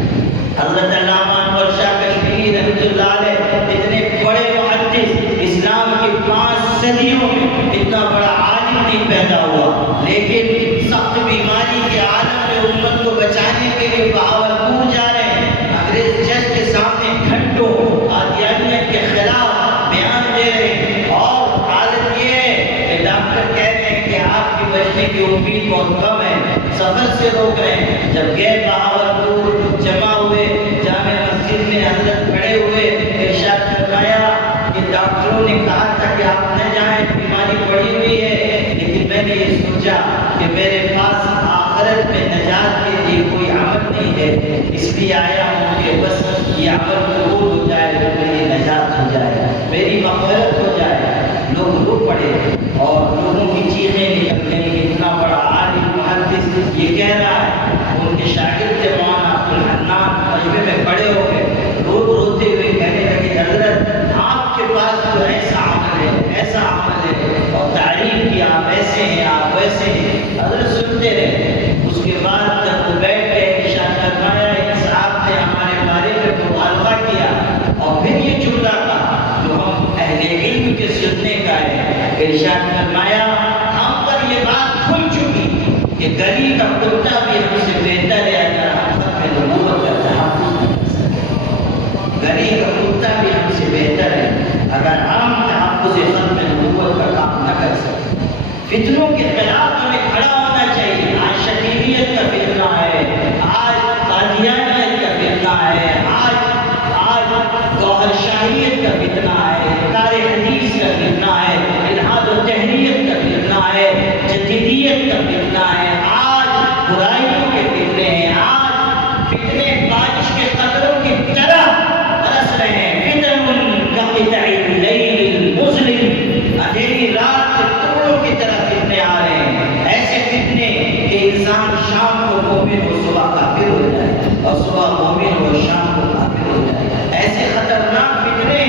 حضرت علامہ انور شاہ کشمیری رحمۃ اللہ علیہ اتنے بڑے محدث، اسلام کی 5 صدیوں میں اتنا بڑا عالم نہیں پیدا ہوا، لیکن سخت بیماری کے عالم میں امت کو بچانے کے لیے بہاولپور جا رہے ہیں، انگریز جج کے سامنے گھنٹوں قادیانیت کے خلاف بیان دے رہے ہیں، اور حالت یہ ہے کہ ڈاکٹر کہہ رہے ہیں کہ آپ کی بچنے کی امید بہت کم ہے، سفر سے روک رہے ہیں۔ جب گئے بہاولپور، جمع ہوئے جامع مسجد میں، حضرت کھڑے ہوئے، ارشاد فرمایا کہ ڈاکٹروں نے کہا تھا کہ آپ نہ جائیں، بیماری پڑی ہوئی ہے، لیکن میں نے یہ سوچا کہ میرے پاس آخرت میں نجات کے لیے کوئی عمل نہیں ہے، اس لیے آیا ہوں کہ بس یہ عمل قبول ہو جائے تو میری نجات ہو جائے، میری مغفرت ہو جائے۔ لوگ رو پڑے اور لوگوں کی چیخیں نکل گئیں، اتنا بڑا عالم محدث یہ کہہ رہا ہے۔ ان کے شاگرد تھے مولانا عبدالحنان، مجمع میں کھڑے ہو گئے، روتے ہوئے کہنے لگے حضرت آپ کے پاس تو ایسا عمل ہے، ایسا عمل ہے، اور تعریف کی آپ ایسے ہیں، آپ ویسے ہیں۔ حضرت سنتے رہے۔ اس کے بعد جب وہ بیٹھ گئے، ارشاد فرمایا ایک صاحب نے ہمارے بارے میں مبالغہ کیا، اور پھر یہ جملہ کہا جو ہم اہل علم کے سننے کا ہے۔ ارشاد فرمایا ہم پر یہ بات کھل چکی کہ گلی کا کتا بھی ہم سے بہتر ہے اگر ہم ختم نبوت کا تحفظ نہ کر سکیں۔ گلی کا کتا بھی ہم سے بہتر ہے اگر ہم تحفظ ختم نبوت کا کام نہ کر سکیں۔ فتنوں کے خلاف ہمیں کھڑا ہونا چاہیے۔ آج شکیلیت کا فتنہ ہے، آج قادیانیت کا فتنہ ہے، آج گوہر شاہیت کا فتنہ ہے، انکار حدیث کا فتنہ ہے، الحاد و تحریت کا فتنہ ہے، جدیدیت کا فتنہ ہے، آج برائیوں کے فتنے ہیں، آج فتنے بارش کے قطروں کی طرح برس رہے ہیں۔ فتن کقطع اللیل المظلم، اندھیری رات کے ٹکڑوں کی طرح فتنے آ رہے ہیں، ایسے فتنے کہ انسان شام کو مومن ہو صبح کافر ہو جائے، اور صبح مومن ہو شام کو کافر ہو جائے۔ ایسے خطرناک فتنے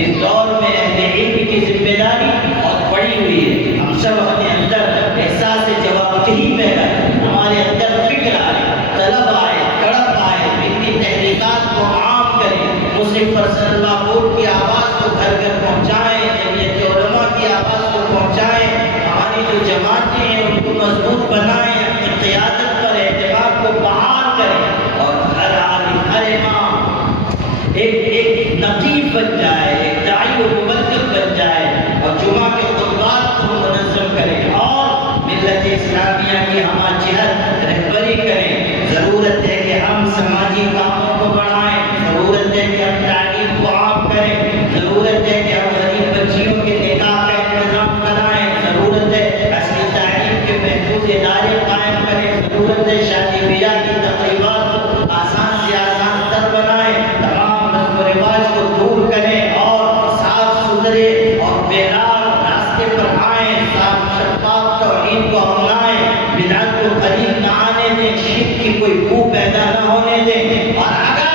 اس دور میں اہل علم کی ذمہ داری بہت بڑی ہوئی ہے۔ ہم سب اپنے اندر احساس جوابدہی پیدا کریں، ہمارے اندر فکر آئے، طلب آئے، تڑپ آئے، اپنی تحریکات کو عام کریں، مسلم پرسنل لا بورڈ کی آواز کو گھر گھر پہنچائیں، جمعیت علماء کی آواز کو پہنچائیں، ہماری جو جماعتیں ہیں ان کو مضبوط بنائیں، اپنی قیادت پر اعتماد کو بحال کریں، اور ہر عالم، ہر امام ایک نقیب بن جائے، ایک داعی و مبلغ بن جائے، اور جمعہ کے خطبات کو منظم کریں، اور ملت اسلامیہ کی ہمہ جہت رہبری کریں۔ ضرورت ہے کہ ہم سماجی کاموں کو بڑھائیں، ضرورت ہے کہ ہم تعلیم کو عام کریں، ضرورت ہے کہ ہم غریب بچیوں کے نکاح کا انتظام کرائیں، ضرورت ہے اصلی تعلیم کے محفوظ ادارے قائم کریں، ضرورت ہے شادی بیاہ کی تقریبات کو آسان سے آسان تر بنائیں، تمام رسم و رواج کو دور کریں، اور صاف ستھرے اور بیدار راستے پر آئیں، صاف شفاف توحید کو اپنائیں، بدعت کو قریب نہ آنے دیں، شرک کی کوئی بو پیدا نہ ہونے دیں، اور اگر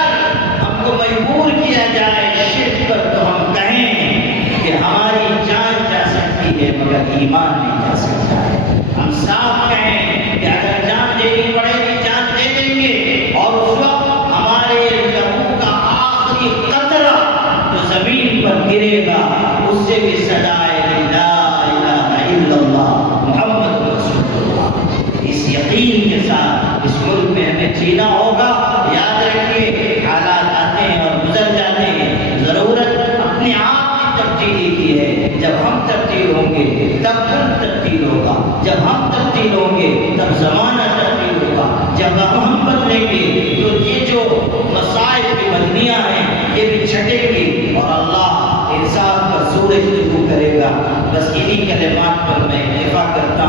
ہم کو مجبور کیا جائے شرک پر تو ہم کہیں کہ ہماری جان جا سکتی ہے مگر ایمان نہیں جا سکتا ہے۔ ہم صاف کہیں کہ اگر جان دینی پڑے گی جان دے دیں گے، اور اس وقت ہمارے لہو کا آخری قطرہ جو زمین پر گرے گا اس سے بھی صدائے لا الہ الا اللہ محمد رسول اللہ۔ اس یقین کے ساتھ اس ملک میں ہمیں جینا ہوگا۔ یاد رکھیے حالات آتے ہیں اور گزر جاتے ہیں، ضرورت اپنے آپ کی تبدیلی کی ہے۔ جب ہم تبدیل ہوں گے تب ملک تبدیل ہوگا، جب ہم تبدیل ہوں گے تب زمانہ تبدیل ہوگا، جب ہم بدلیں گے تو یہ جو مصائب کی بدلیاں ہیں یہ بھی چھٹیں گی، اور اللہ انصاف کا سورج طلوع کرے گا۔ بس انہی کلمات پر میں اتفاق کرتا ہوں۔